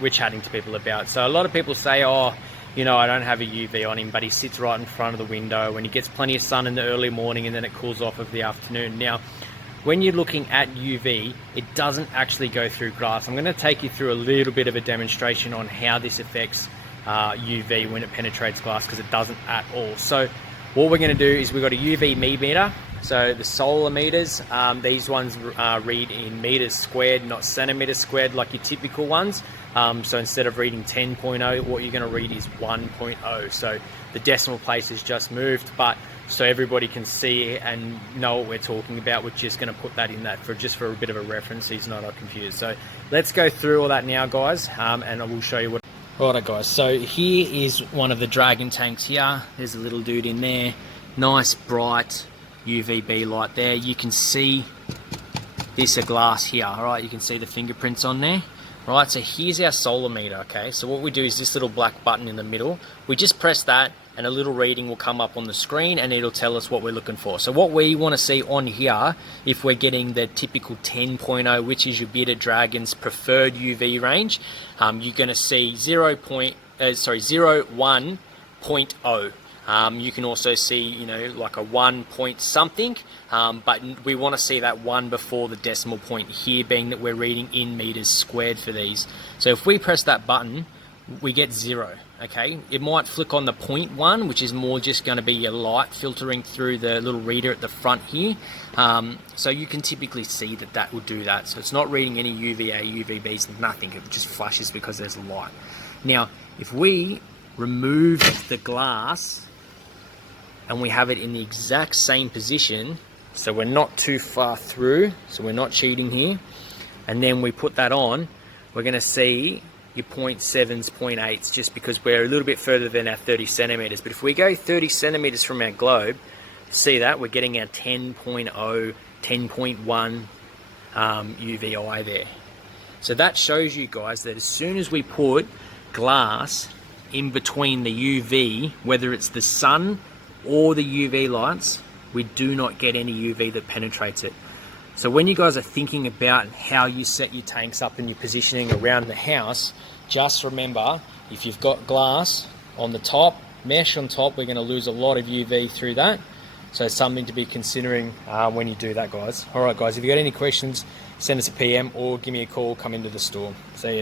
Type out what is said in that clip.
we're chatting to people about. So a lot of people say, oh, you know, I don't have a UV on him, but he sits right in front of the window and he gets plenty of sun in the early morning and then it cools off of the afternoon. Now, when you're looking at UV, it doesn't actually go through glass. I'm going to take you through a little bit of a demonstration on how this affects UV when it penetrates glass, because it doesn't at all. So what we're going to do is we've got a UV meter. So the solar meters, these ones read in meters squared, not centimeters squared like your typical ones. So instead of reading 10.0, what you're going to read is 1.0. So the decimal place has just moved, but so everybody can see and know what we're talking about, we're just going to put that in that for a bit of a reference. He's not confused. So let's go through all that now, guys, and I will show you what. Alright, guys, so here is one of the Dragon tanks here. There's a little dude in there, nice bright UVB light there. You can see this a glass here. All right, you can see the fingerprints on there. All right, so here's our solar meter. Okay, so what we do is this little black button in the middle, we just press that and a little reading will come up on the screen and it'll tell us what we're looking for. So what we want to see on here, if we're getting the typical 10.0, which is your bearded dragon's preferred UV range, you're going to see 01.0. You can also see, you know, like a 1 point something, but we want to see that 1 before the decimal point here, being that we're reading in meters squared for these. So if we press that button, we get 0. Okay, it might flick on the 0.1, which is more just going to be your light filtering through the little reader at the front here. So you can typically see that that will do that. So it's not reading any UVA, UVBs, nothing. It just flashes because there's light. Now, if we remove the glass and we have it in the exact same position, so we're not too far through, so we're not cheating here, and then we put that on, we're going to see your 0.7s, 0.8s, just because we're a little bit further than our 30 centimeters. But if we go 30 centimeters from our globe, see that we're getting our 10.0, 10.1 UVI there. So that shows you guys that as soon as we put glass in between the UV, whether it's the sun or the UV lights, we do not get any UV that penetrates it. So when you guys are thinking about how you set your tanks up and your positioning around the house, just remember, if you've got glass on the top, mesh on top, we're going to lose a lot of UV through that. So it's something to be considering when you do that, guys. All right, guys, if you've got any questions, send us a PM or give me a call, come into the store. See ya.